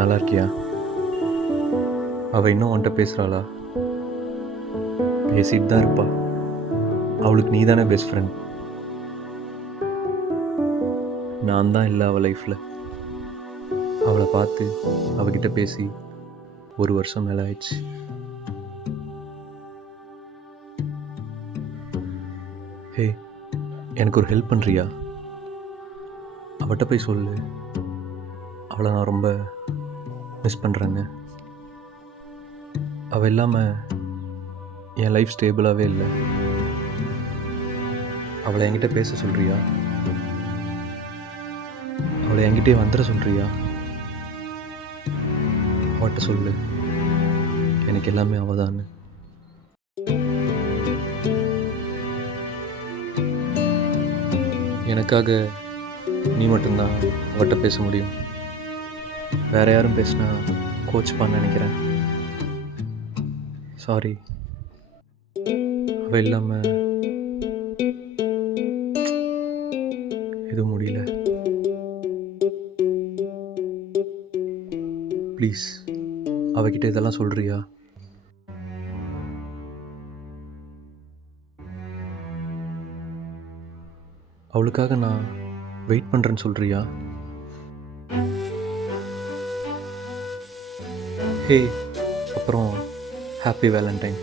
நல்லா இருக்கியா? அவள் இன்னும் உன்கிட்ட பேசுகிறாளா? பேசிட்டு தான் இருப்பா. அவளுக்கு நீ தானே பெஸ்ட் ஃப்ரெண்ட். நான் தான் இல்லை அவள் லைஃப்பில். அவளை பார்த்து அவகிட்ட பேசி 1 வருஷம் மேலே ஆயிடுச்சு. ஹே, எனக்கு ஒரு ஹெல்ப் பண்ணுறியா? அவட்ட போய் சொல்லு, அவளை நான் ரொம்ப மிஸ் பண்ணுறேன்னு. அவள் இல்லாமல் என் லைஃப் ஸ்டேபிளாகவே இல்லை. அவளை என்கிட்ட பேச சொல்கிறியா? அவளை என்கிட்டே வந்துட சொல்கிறியா? அவட்ட சொல்லு, எனக்கு எல்லாமே அவதான்னு. எனக்காக நீ மட்டும்தான் அவட்ட பேச முடியும். வேறு யாரும் பேசினா கோச்சுப்பான்னு நினைக்கிறேன். சாரி, அவள் இல்லாமல் எதுவும் முடியல. ப்ளீஸ் அவகிட்ட இதெல்லாம் சொல்கிறியா? அவளுக்காக நான் வெயிட் பண்ணுறேன்னு சொல்கிறியா? ஹே, அப்புறம் ஹாப்பி வேலண்டைன்.